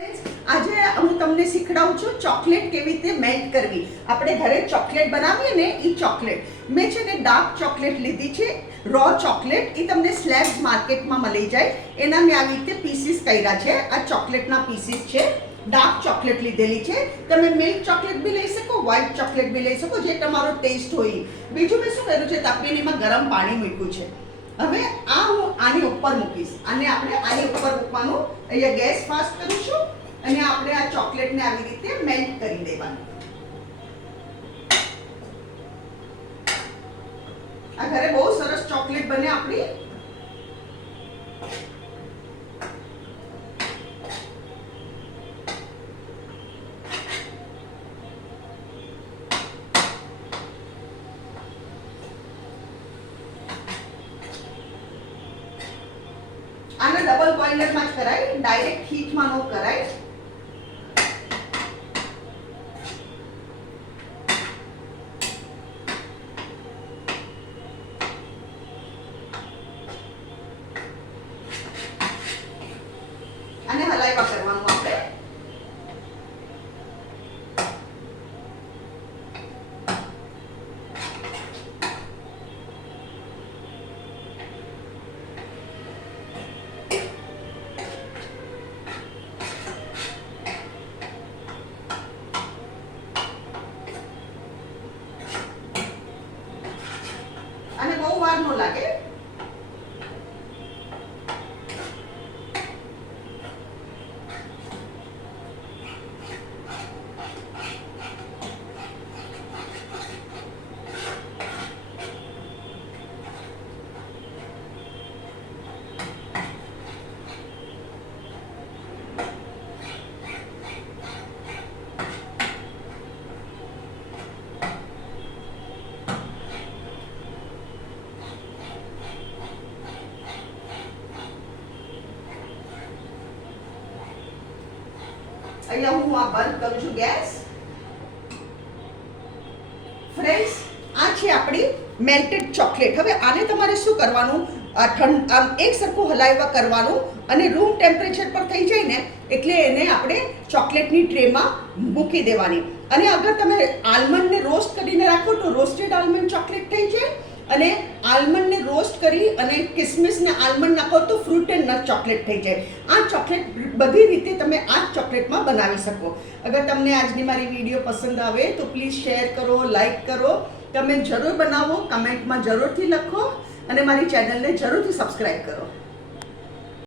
આજે હું તમને શીખડાવું છું ચોકલેટ કેવી રીતે મેલ્ટ કરવી. આપણે ઘરે ચોકલેટ બનાવીએ ને એ ચોકલેટ મેં છે ને ડાર્ક ચોકલેટ લીધી છે, રો ચોકલેટ. એ તમને સ્લેબ્સ માર્કેટમાં મળી જાય. એના મેં આવી રીતે પીસીસ કર્યા છે. આ ચોકલેટના પીસીસ છે. ડાર્ક ચોકલેટ લીધેલી છે. તમે મિલ્ક ચોકલેટ બી લઈ શકો, વ્હાઇટ ચોકલેટ બી લઈ શકો, જે તમારો ટેસ્ટ હોય. બીજું મેં શું કર્યું છે, તપેલીમાં ગરમ પાણી મૂક્યું છે. હવે આ હું આની ઉપર મૂકીશ. આને આપણે આની ઉપર મૂકવાનું. અહીંયા ગેસ ફાસ્ટ કરું છું અને આપણે આ ચોકલેટને આવી રીતે મેલ્ટ કરી દેવાનું. આ ઘરે બહુ સરસ ચોકલેટ બને આપણી. આને ડબલ બોઇલરમાં જ કરાય, ડાયરેક્ટ હીટમાં ન કરાય. આને હલાવ્યા કરવાનું આપણે. અને બહુ વાર ન લાગે. અહીંયા હું આ બંધ કરું છું ગેસ. ફ્રેન્ડ્સ, આ છે આપણી મેલ્ટેડ ચોકલેટ. હવે આને તમારે શું કરવાનું, આમ એક સરખું હલાવ્યા કરવાનું અને રૂમ ટેમ્પરેચર પર થઈ જાય ને એટલે એને આપણે ચોકલેટની ટ્રેમાં મૂકી દેવાની. અને અગર તમે આલમંડને રોસ્ટ કરીને રાખો તો રોસ્ટેડ આલમંડ ચોકલેટ થઈ જાય. અને આલમંડને રોસ્ટ કરી અને કિસમિસને આલમંડ નાખો તો ફ્રૂટ એન્ડ નટ ચોકલેટ થઈ જાય. આ ચોકલેટ બધી રીતે તમે આ ચોકલેટમાં બનાવી શકો. અગર તમને આજની મારી વિડીયો પસંદ આવે તો પ્લીઝ શેર કરો, લાઈક કરો. તમે જરૂર બનાવો, કમેન્ટમાં જરૂરથી લખો અને મારી ચેનલને જરૂરથી સબસ્ક્રાઈબ કરો.